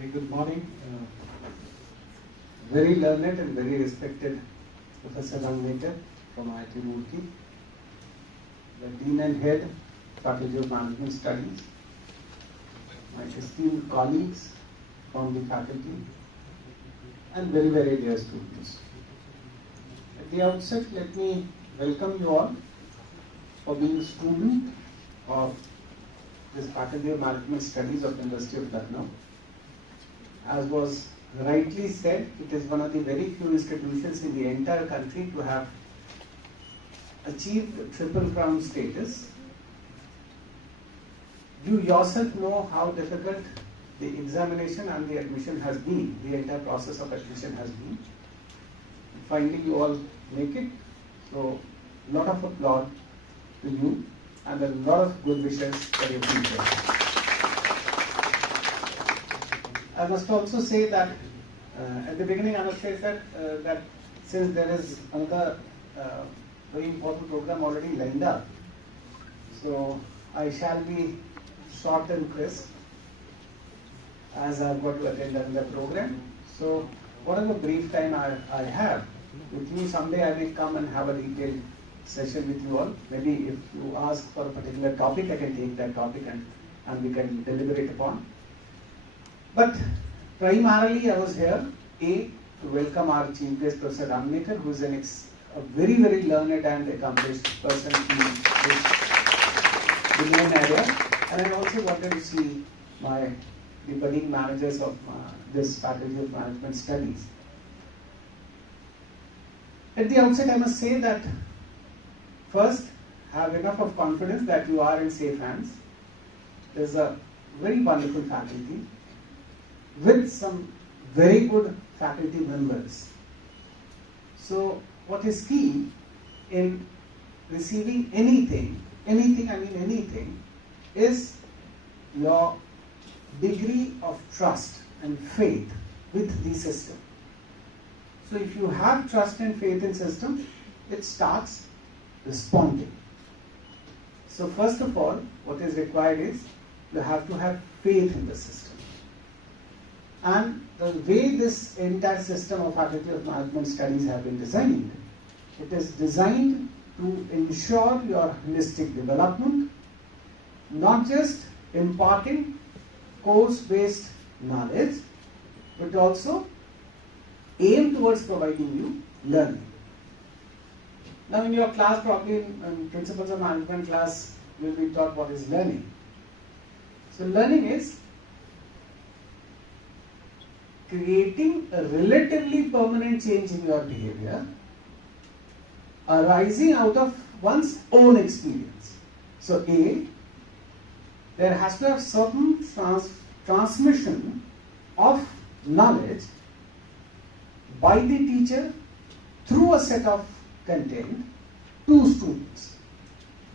Very good morning. Very learned and very respected Professor Hon'ble from IIT Roorkee, the Dean and Head, Faculty of Management Studies, my esteemed colleagues from the faculty, and very, very dear students. At the outset, let me welcome you all for being a student of this Faculty of Management Studies of University of Lucknow. As was rightly said, it is one of the very few institutions in the entire country to have achieved triple crown status. You yourself know how difficult the examination and the admission has been, the entire process of admission has been. Finally, you all make it. So, a lot of applause to you and a lot of good wishes for your future. I must also say that at the beginning I must say that since there is another very important program already lined up, so I shall be short and crisp as I've got to attend another program. So whatever brief time I have with you, someday I will come and have a detailed session with you all. Maybe if you ask for a particular topic, I can take that topic and we can deliberate upon. But primarily I was here, to welcome our Chief Guest, Professor Hon'ble, who is a very, very learned and accomplished person in this domain area. And I also wanted to see the budding managers of this Faculty of Management Studies. At the outset, I must say that first, have enough of confidence that you are in safe hands. There's a very wonderful faculty with some very good faculty members. So what is key in receiving anything, is your degree of trust and faith with the system. So if you have trust and faith in system, it starts responding. So first of all, what is required is you have to have faith in the system. And the way this entire system of Faculty of Management Studies have been designed, it is designed to ensure your holistic development, not just imparting course-based knowledge, but also aim towards providing you learning. Now in your class, probably in Principles of Management class, you will be taught what is learning. So learning is creating a relatively permanent change in your behavior arising out of one's own experience. So there has to have certain transmission of knowledge by the teacher through a set of content to students.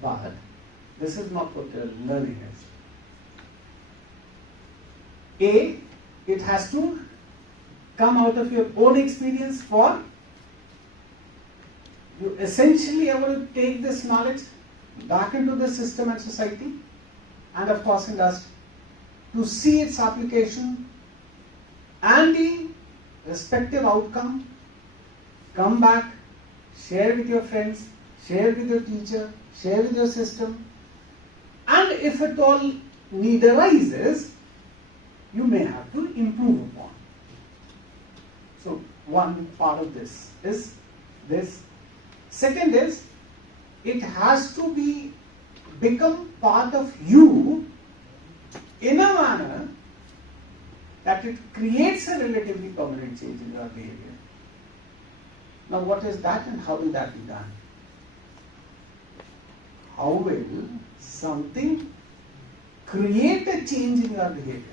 But this is not what learning is. It has to come out of your own experience, for you essentially are going to take this knowledge back into the system and society, and of course industry, to see its application and the respective outcome, come back, share with your friends, share with your teacher, share with your system, and if at all need arises, you may have to improve upon. So one part of this is this. Second is, it has to become part of you in a manner that it creates a relatively permanent change in your behavior. Now what is that and how will that be done? How will something create a change in your behavior?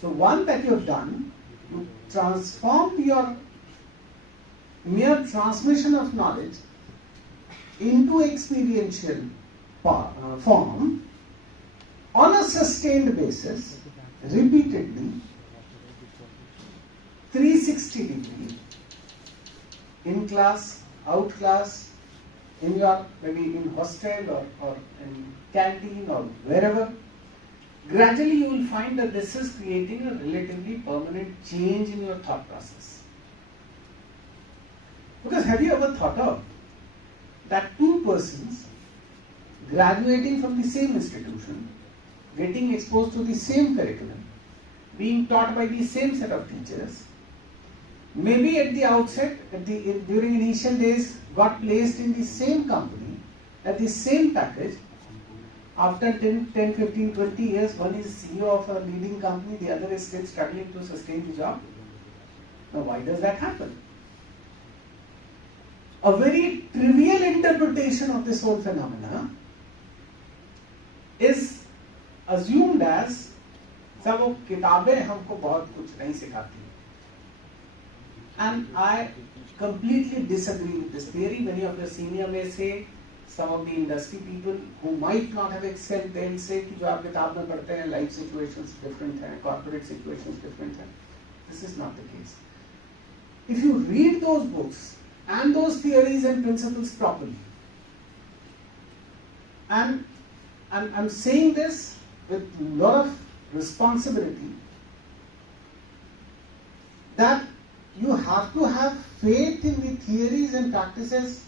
So one that you have done, you transform your mere transmission of knowledge into experiential form on a sustained basis, repeatedly, 360 degree, in class, out class, in your maybe in hostel or in canteen or wherever, gradually you will find that this is creating a relatively permanent change in your thought process. Because have you ever thought of that two persons graduating from the same institution, getting exposed to the same curriculum, being taught by the same set of teachers, maybe at the outset, during initial days, got placed in the same company, at the same package. After 10, 15, 20 years, one is CEO of a leading company, the other is still struggling to sustain the job. Now, why does that happen? A very trivial interpretation of this whole phenomena is assumed as सब वो किताबें हमको बहुत कुछ नहीं सिखाती. And I completely disagree with this theory. Many of the senior may say, some of the industry people who might not have excelled, they'll say कि जो आप किताब में पढ़ते हैं, life situations different हैं, corporate situations different हैं. This is not the case. If you read those books and those theories and principles properly, and I'm saying this with a lot of responsibility, that you have to have faith in the theories and practices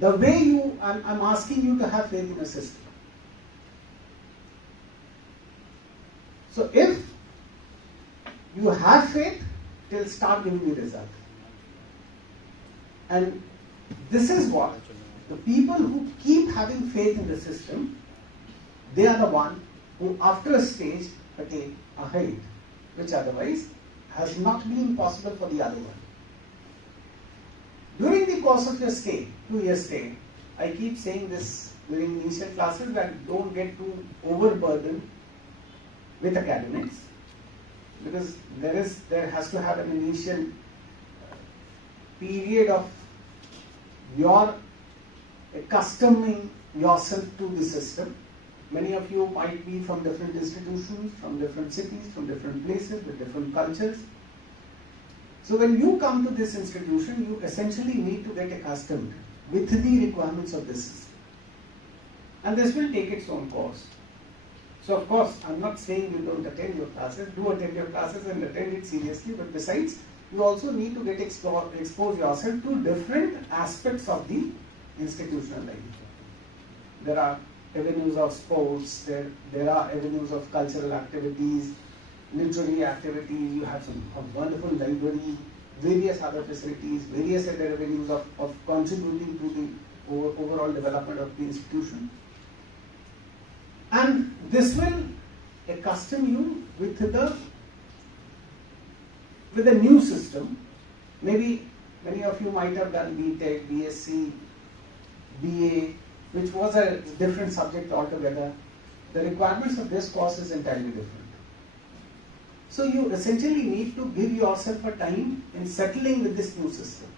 the way I'm asking you to have faith in a system. So if you have faith, it will start giving the result. And this is what the people who keep having faith in the system, they are the one who after a stage attain a height which otherwise has not been possible for the other one. During the course of your stay, 2-year stay, I keep saying this during initial classes, that don't get too overburdened with academics, because there has to have an initial period of your accustoming yourself to the system. Many of you might be from different institutions, from different cities, from different places, with different cultures. So when you come to this institution, you essentially need to get accustomed with the requirements of this system. And this will take its own course. So of course, I'm not saying you don't attend your classes, do attend your classes and attend it seriously, but besides, you also need to get expose yourself to different aspects of the institutional life. There are avenues of sports, there are avenues of cultural activities, literary activities, you have a wonderful library, various other facilities, various other avenues of contributing to the overall development of the institution. And this will accustom you with the new system. Maybe many of you might have done B.Tech, BSc, BA, which was a different subject altogether. The requirements of this course is entirely different. So you essentially need to give yourself a time in settling with this new system.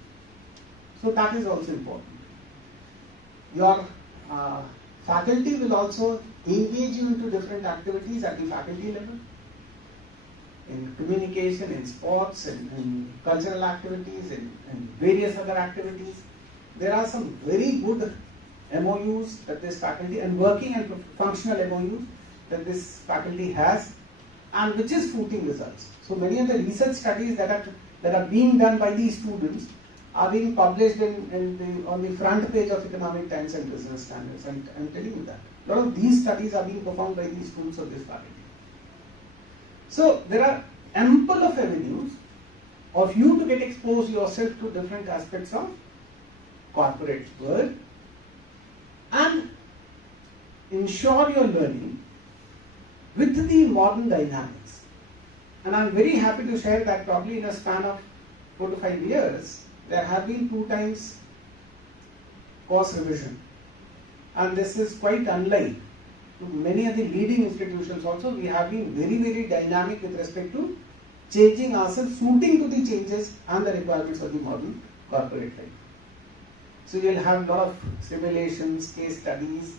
So that is also important. Your faculty will also engage you into different activities at the faculty level, in communication, in sports, in cultural activities, and various other activities. There are some very good MOUs that this faculty, and working and functional MOUs that this faculty has, and which is fruiting results. So many of the research studies that are being done by these students are being published on the front page of Economic Times and Business Standards, and I'm telling you that. A lot of these studies are being performed by these students of this faculty. So there are ample of avenues of you to get exposed yourself to different aspects of corporate world and ensure your learning with the modern dynamics. And I'm very happy to share that probably in a span of 4 to 5 years, there have been 2 times course revision. And this is quite unlike to many of the leading institutions also. We have been very, very dynamic with respect to changing ourselves, suiting to the changes and the requirements of the modern corporate life. So you'll have a lot of simulations, case studies,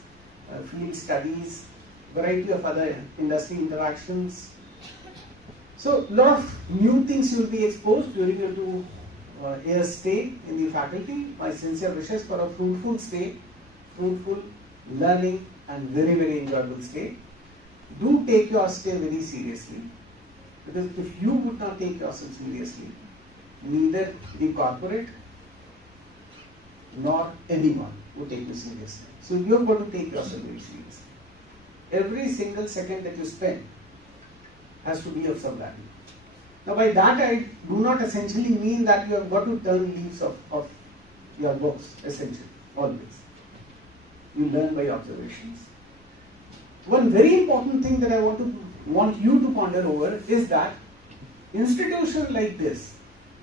field studies, variety of other industry interactions. So a lot of new things you'll be exposed during your 2-year stay in the faculty. My sincere wishes for a fruitful stay, fruitful learning and very, very enjoyable stay. Do take your stay very seriously, because if you would not take yourself seriously, neither the corporate nor anyone would take you seriously. So you have got to take yourself very seriously. Every single second that you spend has to be of some value. Now by that I do not essentially mean that you have got to turn leaves of your books, essentially, always. You learn by observations. One very important thing that I want you to ponder over is that institution like this,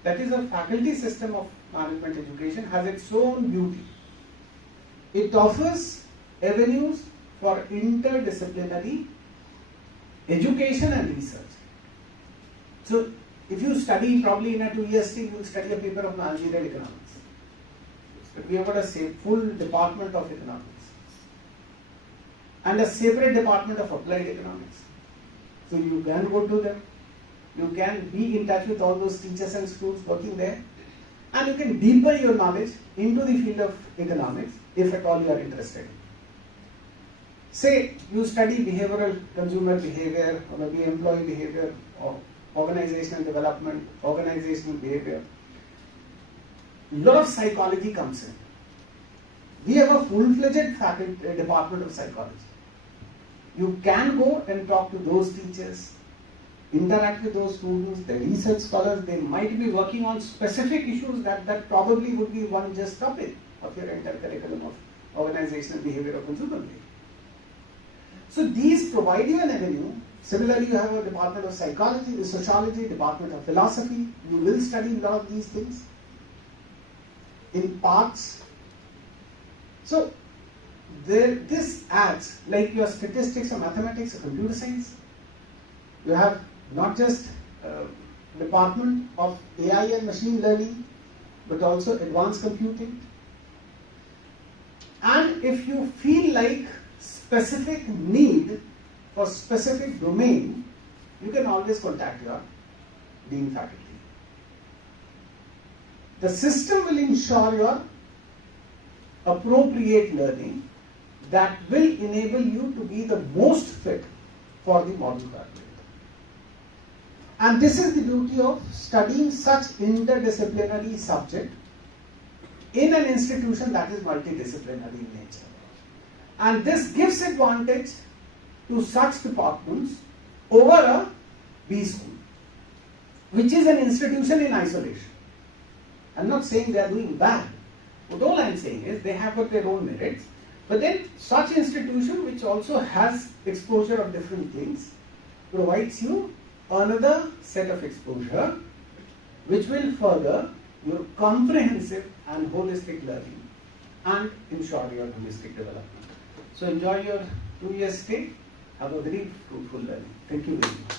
that is a faculty system of management education, has its own beauty. It offers avenues for interdisciplinary education and research. So if you study probably in a 2-year stay, you will study a paper of managerial economics. But we have got a full department of economics and a separate department of applied economics. So you can go to them, you can be in touch with all those teachers and schools working there, and you can deepen your knowledge into the field of economics if at all you are interested. Say you study behavioral consumer behavior, or maybe employee behavior, or organizational development, organizational behavior. A lot of psychology comes in. We have a full-fledged faculty department of psychology. You can go and talk to those teachers, interact with those students, the research scholars. They might be working on specific issues that probably would be one just topic of your entire curriculum of organizational behavior or consumer behavior. So these provide you an avenue. Similarly, you have a department of psychology, the sociology, department of philosophy. You will study a lot of these things in parts. So this adds, like your statistics or mathematics or computer science. You have not just department of AI and machine learning, but also advanced computing. And if you feel like specific need for specific domain, you can always contact your dean faculty. The system will ensure your appropriate learning that will enable you to be the most fit for the modern corporate. And this is the beauty of studying such interdisciplinary subject in an institution that is multidisciplinary in nature. And this gives advantage to such departments over a B school, which is an institution in isolation. I'm not saying they are doing bad, but all I'm saying is they have got their own merits. But then such institution, which also has exposure of different things, provides you another set of exposure which will further your comprehensive and holistic learning and ensure your holistic development. So enjoy your 2-year stay. Have a very fruitful learning. Thank you very much.